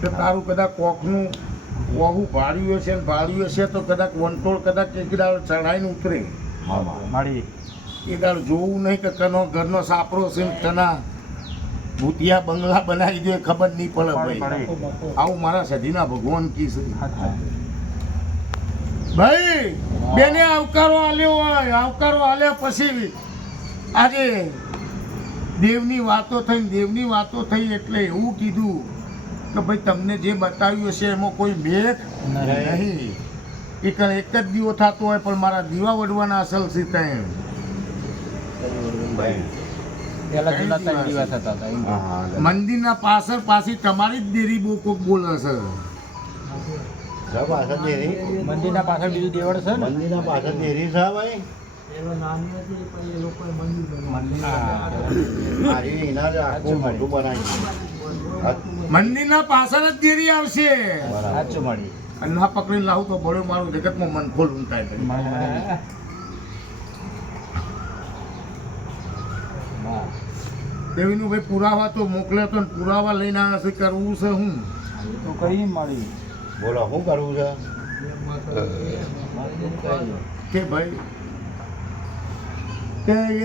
તારું કદાચ કોકનું વહુ ભાડ્યું હશે ને ભાડ્યું હશે તો કદાચ વંટોળ કદાચ એક દાળ ચઢાઈને ઉતરે. એ દાળ જોવું નહીં કે કનો ઘરનો સાપરો છે ને કના ભૂતિયા બંગલા બનાવી દે ખબર નહીં પડે ભાઈ. આવું મારા સધીના ભગવાન કી છે ભાઈ. બેને આવકારો આલ્યો હોય, આવકારો આલ્યા પછી આજે દેવની વાતો થઈ એટલે એવું કીધું કે ભાઈ તમને જે બતાવ્યું હશે એમાં કોઈ મેઘ નહીં. એક જ દીવો થતો હોય પણ મારા દીવા વડવાના અસલ સીતા એમ મંદિરના પાછળ પાછી તમારી જ દેરી બહુ કોક બોલે છે. મંદિરના પાછળ બીજું દેવળ છે ને? મંદિરના પાછળ દેરી છે ભાઈ. મંદિરના પાછળ જ દેરી આવશે. ના પકડી લાવું તો બળ્યો મારું જગતમાં મન ખોલ ઊંટાય. દેવીનું ભાઈ પુરાવા તો મોકલે તો પુરાવા લઈને આવે છે. કરવું છે હું તો કઈ મારી બોલો શું કરવું છે કે ભાઈ કે એ